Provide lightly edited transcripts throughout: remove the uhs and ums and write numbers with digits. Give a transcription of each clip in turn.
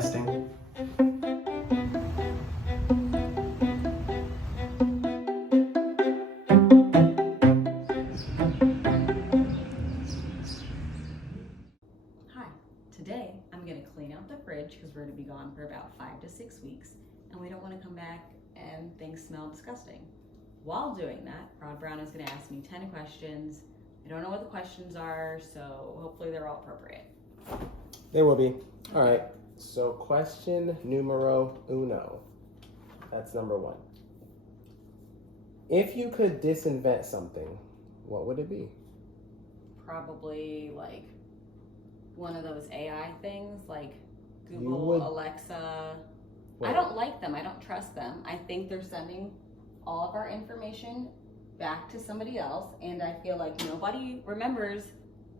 Testing. Hi, today I'm going to clean out the fridge because we're going to be gone for about 5 to 6 weeks and we don't want to come back and things smell disgusting. While doing that, Rod Brown is going to ask me 10 questions. I don't know what the questions are, so hopefully they're all appropriate. They will be. All right. So question numero uno. That's number one. If you could disinvent something, what would it be? Probably like one of those AI things like You Google, would- Alexa. Wait. I don't like them. I don't trust them. I think they're sending all of our information back to somebody else, and I feel like nobody remembers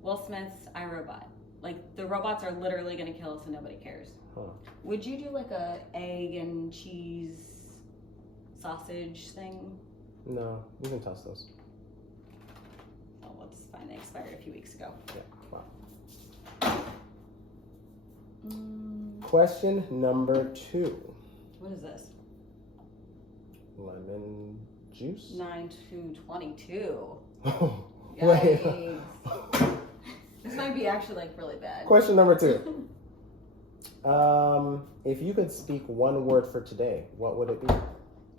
Will Smith's iRobot. Like, the robots are literally going to kill us and nobody cares. Huh. Would you do like a egg and cheese sausage thing? No, you can toss those. Well, let's find they expired a few weeks ago. Yeah. Wow. Question number two. What is this? Lemon juice? 9/2/22. Wait. Yikes. This might be actually like really bad. Question number two. If you could speak one word for today, what would it be?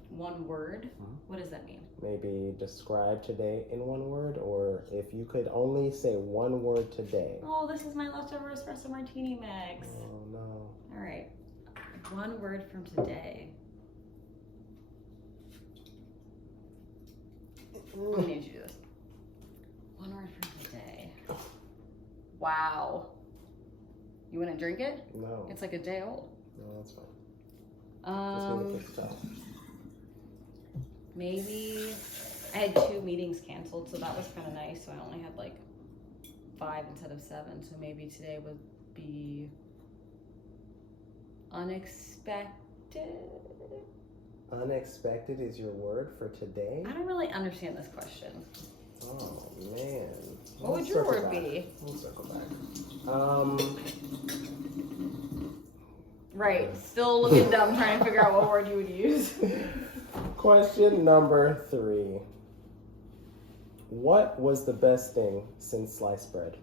One word? Mhm. What does that mean? Maybe describe today in one word, or if you could only say one word today. Oh, this is my leftover espresso martini mix. Oh no. All right. One word from today. We need to do this. One word from today. Wow. You want to drink it? No. It's like a day old. No, that's fine. Just make it tough. Maybe I had 2 meetings canceled, so that was kind of nice. So I only had like 5 instead of 7. So maybe today would be unexpected. Unexpected is your word for today? I don't really understand this question. Oh man. What would your word be? We'll circle back. Right, still looking dumb trying to figure out what word you would use. Question number 3. What was the best thing since sliced bread?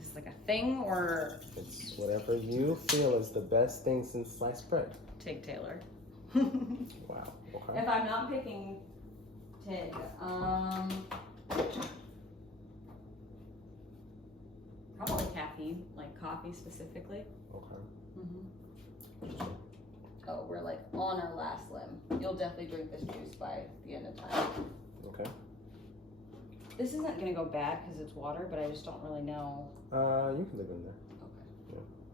Is this like a thing or It's whatever you feel is the best thing since sliced bread. Tig Taylor? Wow. Okay. If I'm not picking Tig, probably caffeine, like coffee specifically. Okay. Oh, we're like on our last limb. You'll definitely drink this juice by the end of time. Okay. This isn't gonna go bad because it's water, but I just don't really know. You can leave it in there.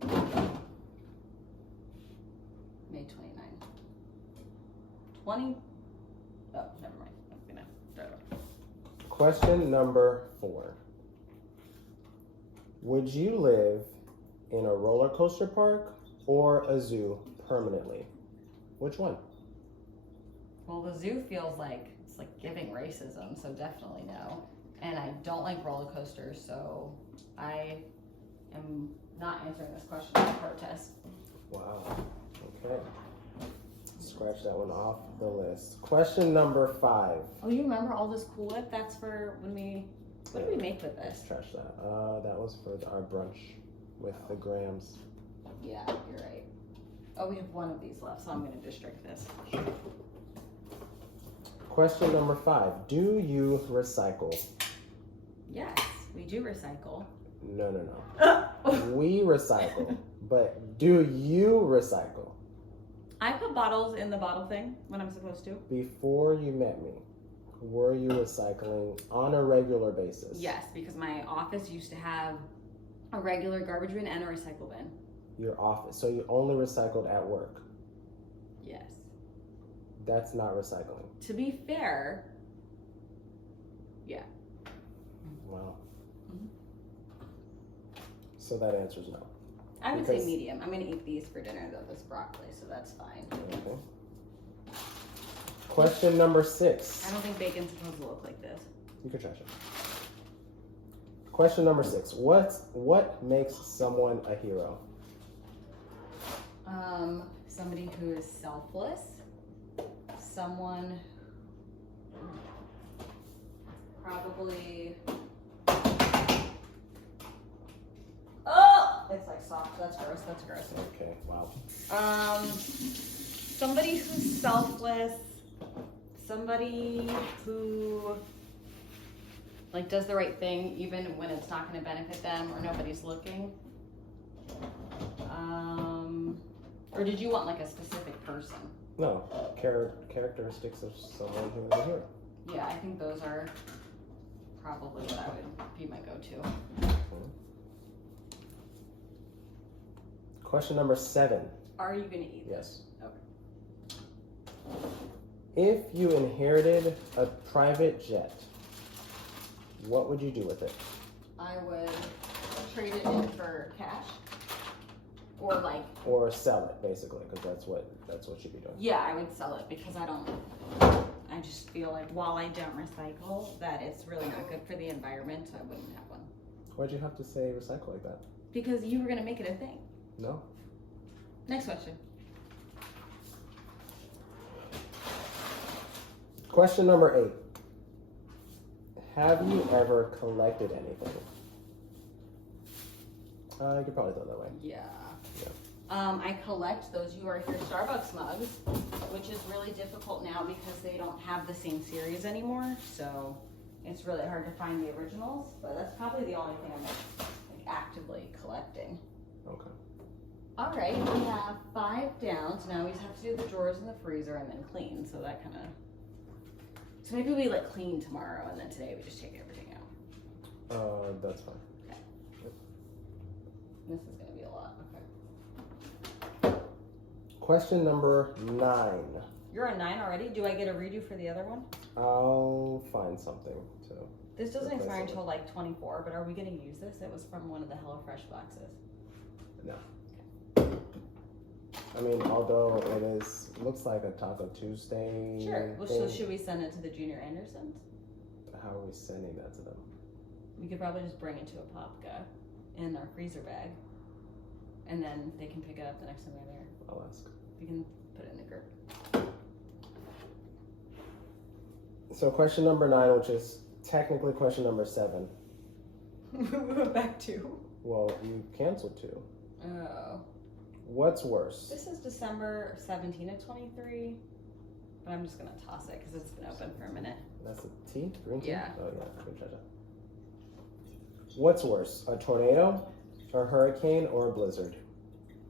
Okay. May 29. 20. Oh, never mind. I'm gonna throw it away. Question number 4. Would you live in a roller coaster park or a zoo permanently? Which one? Well, the zoo feels like it's like giving racism, so definitely no. And I don't like roller coasters, so I am not answering this question in protest. Wow. Okay. Scratch that one off the list. Question number 5. Oh, you remember all this Cool Whip? That's for when we. What did we make with this? Trash that. That was for our brunch with the Grams. Yeah, you're right. Oh, we have one of these left, so I'm gonna just drink this. Question number 5. Do you recycle? Yes, we do recycle. No. We recycle. But do you recycle? I put bottles in the bottle thing when I'm supposed to. Before you met me, were you recycling on a regular basis? Yes, because my office used to have a regular garbage bin and a recycle bin. Your office. So you only recycled at work. Yes. That's not recycling. To be fair, yeah. Wow. Mhm. So that answer's no. I would say Because- medium. I'm gonna eat these for dinner though, this broccoli, so that's fine. Okay. Question number 6. I don't think bacon's supposed to look like this. You can trash it. Question number 6. What makes someone a hero? Somebody who is selfless. Someone probably. Oh, it's like soft. That's gross. That's gross. Okay, wow. Somebody who's selfless. Somebody who like does the right thing even when it's not going to benefit them or nobody's looking. Or did you want like a specific person? No, characteristics of someone who is a hero. Yeah, I think those are probably what I would be my go-to. Okay. Question number 7. Are you going to eat? Yes. Okay. If you inherited a private jet, what would you do with it? I would trade it in for cash. Or like. Or sell it, basically, because that's what you'd be doing. Yeah, I would sell it because I just feel like while I don't recycle, that it's really not good for the environment, so I wouldn't have one. Why'd you have to say recycle like that? Because you were going to make it a thing. No. Next question. Question number 8. Have you ever collected anything? You could probably throw it that way. Yeah. Yeah. I collect those You Are Here Starbucks mugs, which is really difficult now because they don't have the same series anymore. So it's really hard to find the originals, but that's probably the only thing I'm like actively collecting. Okay. All right, we have 5 down. So now we just have to do the drawers in the freezer and then clean. So that kind of. So maybe we like clean tomorrow and then today we just take everything out. That's fine. Okay. This is gonna be a lot. Okay. Question number 9. You're on 9 already. Do I get a redo for the other one? I'll find something to. This doesn't replace expire it. until like 24, but are we gonna use this? It was from one of the HelloFresh boxes. No. I mean, although it looks like a Taco Tuesday. Sure. Well, thing, so should we send it to the Junior Andersons? how are we sending that to them? We could probably just bring it to a Popka in our freezer bag, and then they can pick it up the next time they're there. I'll ask. We can put it in the group. So question number 9, which is technically question number 7. We went back to. Well, you canceled 2. Oh. What's worse? This is December 17 of 23, but I'm just gonna toss it because it's been open for a minute. That's a T? Green tea? Yeah. Oh, yeah. Good judge. What's worse, a tornado, a hurricane, or a blizzard?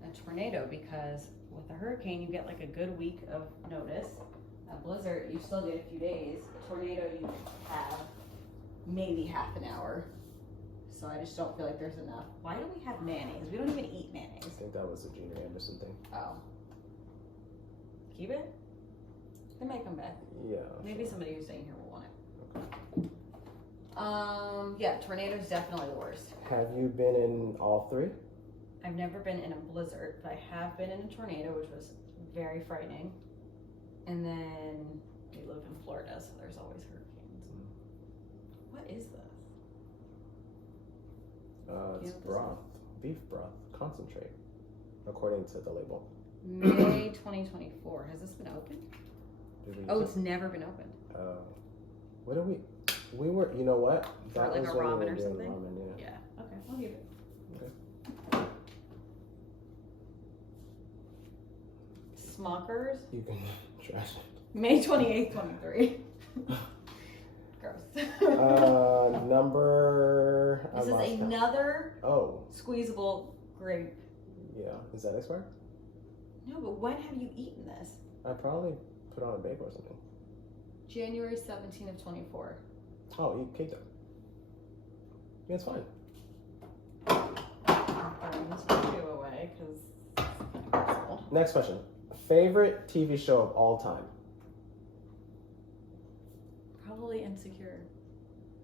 A tornado, because with a hurricane you get like a good week of notice. A blizzard you still get a few days. A tornado you have maybe half an hour. So I just don't feel like there's enough. Why do we have mayonnaise? We don't even eat mayonnaise. I think that was the Junior Anderson thing. Oh. Keep it? They might come back. Yeah. Maybe somebody who's staying here will want it. Okay. Yeah, tornado's definitely the worst. Have you been in all 3? I've never been in a blizzard, but I have been in a tornado, which was very frightening. And then we live in Florida, so there's always hurricanes. What is this? It's broth, beef broth, concentrate, according to the label. May 2024. Has this been opened? Did we Oh, use it's never been opened. it? What did we were, you know what? For like a was when we ramen were or doing something? Ramen, yeah. Yeah. Okay, I'll give it. Okay. Smuckers. You can trash it. May 28th, 23. Gross. Number. I This lost is count. another Oh, squeezable grape. yeah. Is that expired? No, but when have you eaten this? I probably put on a bagel or something. January 17th of 24. Oh, you caked it. Yeah, it's fine. I'm throwing this review away because Next question. Favorite TV show of all time? probably Insecure.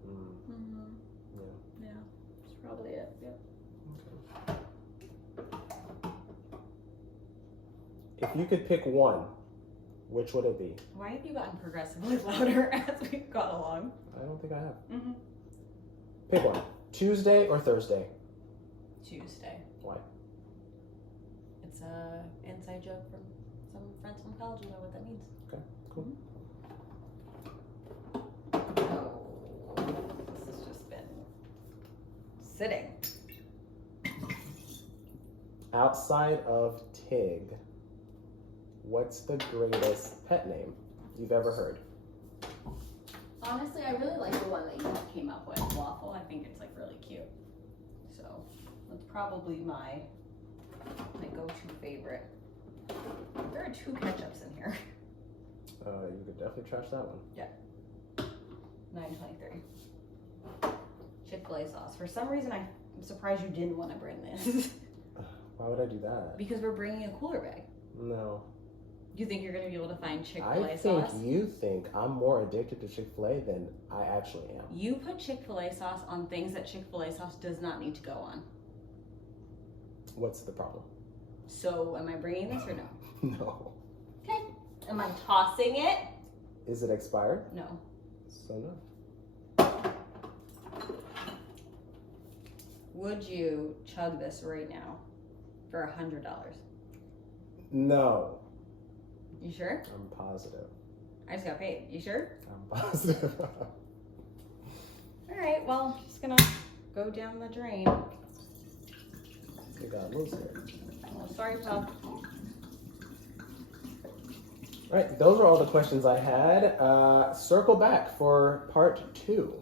Mm, Mm-hmm. yeah. Yeah, that's probably it. Yep. Okay. If you could pick one, which would it be? Why have you gotten progressively louder as we've gone along? I don't think I have. Mm-hmm. Pick one. Tuesday or Thursday? Tuesday. Why? It's a inside joke from some friends from college who know what that means. Okay, cool. Oh, this has just been sitting. Outside of Tig, what's the greatest pet name you've ever heard? Honestly, I really like the one that you came up with, Waffle. I think it's like really cute. So that's probably my go-to favorite. There are 2 ketchups in here. You could definitely trash that one. $9.23. Chick-fil-A sauce. For some reason, I'm surprised you didn't want to bring this. Why would I do that? Because we're bringing a cooler bag. No. You think you're going to be able to find I Chick-fil-A think sauce? you think I'm more addicted to Chick-fil-A than I actually am. You put Chick-fil-A sauce on things that Chick-fil-A sauce does not need to go on. What's the problem? So, am I bringing this or no? No. Okay. Am I tossing it? Is it expired? No. So no. Would you chug this right now for $100? No. You sure? I'm positive. I just got paid. You sure? I'm positive. All right. Well, just gonna go down the drain. We got moves here. Oh, sorry, Pub. All right, those are all the questions I had. Circle back for part 2.